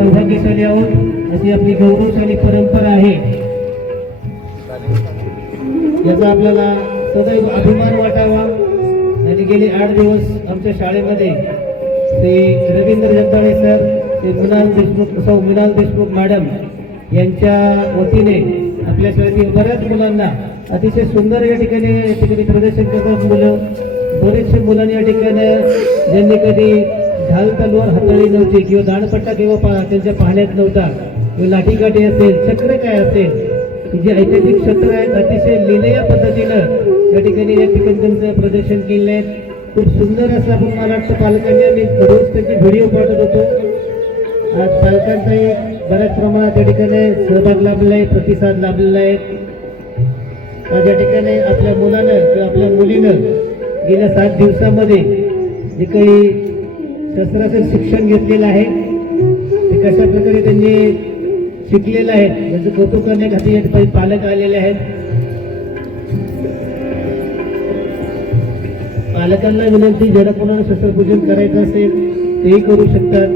सौभाग्यशाली आहोत, अशी आपली गौरवशाली परंपरा आहे. याचा आपल्याला सदैव अभिमान वाटावा. आणि गेले 8 दिवस आमच्या शाळेमध्ये श्री रवींद्र जगदाळे सर, श्री मृणाल देशमुख मॅडम यांच्या वतीने आपल्या शाळेतील बऱ्याच मुलांना अतिशय सुंदर या ठिकाणी प्रदर्शन करतात. मुलं बरेचसे मुलांनी या ठिकाणी ज्यांनी कधी ढाल तलवार हाताळली नव्हती किंवा दाणपट्टा किंवा त्यांच्या पाहण्यात नव्हता किंवा लाठीकाठी असेल, चक्र काय असेल, जे ऐतिहासिक क्षेत्र आहेत, अतिशय लिलया पद्धतीनं या ठिकाणी त्यांचं प्रदर्शन केलेलं आहे. खूप सुंदर असं आपण मला वाटतं पालकांनी आम्ही रोज त्यांचे व्हिडिओ पाठवत होतो. आज पालकांचाही बऱ्याच प्रमाणात या ठिकाणी सहभाग लाभलेला आहे, प्रतिसाद लाभलेला आहे. आज या ठिकाणी आपल्या मुलानं किंवा आपल्या मुलीनं गेल्या 7 दिवसामध्ये जे काही शस्त्राचं शिक्षण घेतलेलं आहे ते कशा प्रकारे त्यांनी शिकलेलं आहे याचं कौतुक करण्यासाठी पालक आलेले आहेत. पालकांना विनंती, ज्याला कोणाला शस्त्रपूजन करायचं असेल तेही करू शकतात.